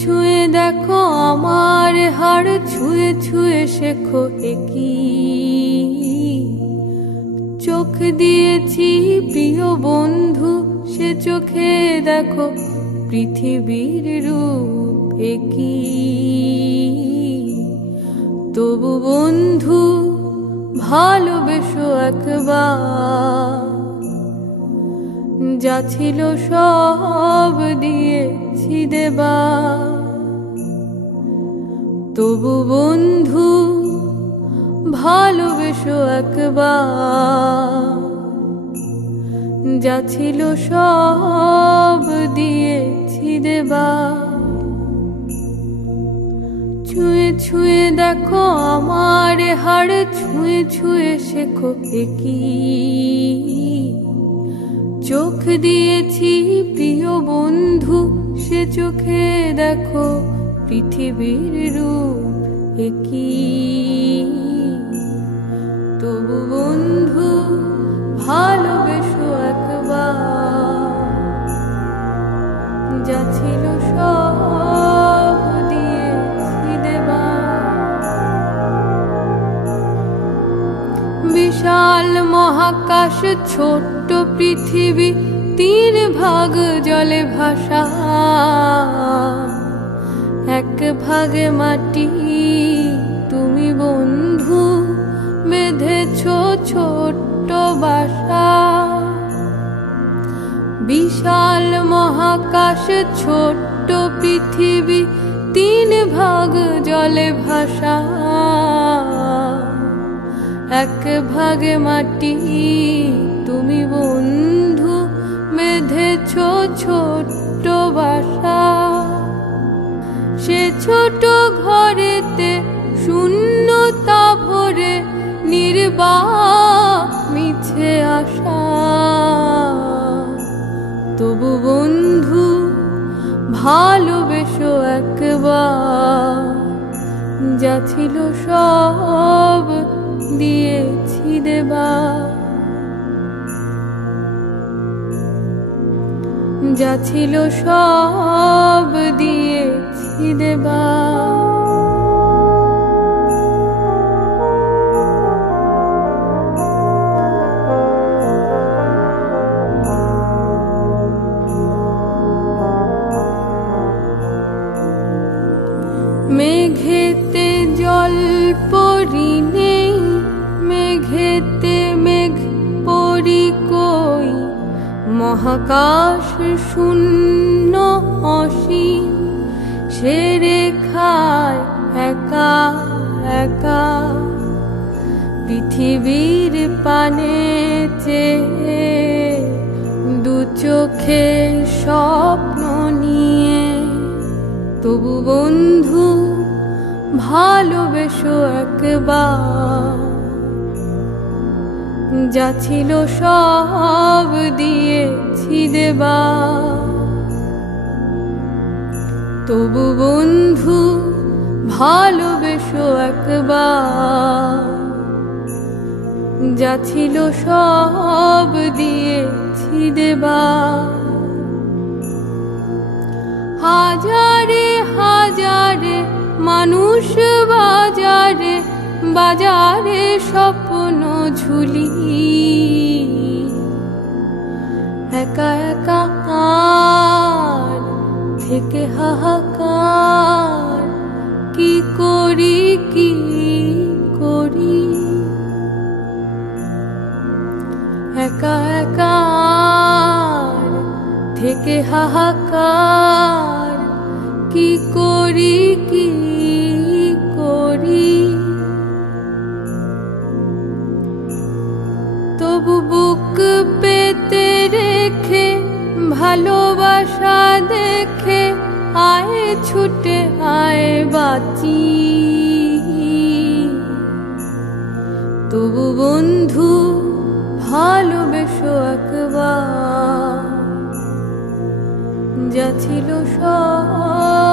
ছুঁয়ে দেখো আমার হাড়, ছুঁয়ে ছুঁয়ে শেখো একই। চোখ দিয়েছি প্রিয় বন্ধু, সে চোখে দেখো পৃথিবীর রূপ একই। তবু বন্ধু ভালোবেসো একবার, যা ছিল সব দিয়েছি দেবার। তবু বন্ধু ভালোবেসো একবার, যা ছিল সব দিয়েছি দেবার। ছুঁয়ে ছুঁয়ে দেখো আমার হাড়, ছুঁয়ে ছুঁয়ে শেখো একই। চোখ দিয়েছি প্রিয় বন্ধু, সে চোখে দেখো পৃথিবীর রূপ একই। তবু বন্ধু ভালোবেসো একবার, যা ছিল সব দিয়েছি দেবার। বিশাল মহাকাশ ছোট্ট পৃথিবী, 3 ভাগ জলে ভাসা, 1 ভাগে মাটি। তুমি বন্ধু বেঁধেছ ছোট্ট বাসা। বিশাল মহাকাশ ছোট্ট পৃথিবী, 3 ভাগ জলে ভাসা, 1 ভাগে মাটি। তুমি বন্ধু বেঁধেছ ছোট্ট বাসা। সে ছোট ঘরেতে শূন্যতা ভরে, নির্বাক মিছে আশা। তবু বন্ধু ভালোবেসো একবার, যা ছিল সব দিয়েছি দেবার। যা ছিল সব দিয়েছি দেবার। মেঘেতে জল পরি নেই, মেঘেতে মেঘ পরি কই। মহাকাশ শূন্য অসীম, সে রেখায় একা একা। পৃথিবীর পানে চেয়ে, 2 চোখে স্বপ্ন নিয়ে। তবু বন্ধু ভালোবেসো একবার, যা ছিল সব দিয়েছি দেবার। তবু বন্ধু ভালোবেসো একবার, যা ছিল সব দিয়েছি দেবার। হাজারে হাজারে মানুষ বাজারে, বাজারে স্বপ্ন ঝুলি। একা একা কার থেকে হাহাকার, কি করি কি করি। একা একা থেকে হাহাকার, কি করি কি করি। তবু বুক পেতে রেখে, ভালোবাসা দেখে, আয় ছুটে আয় বাঁচি। তবু বন্ধু ভালোবেসো একবার, যা ছিল সব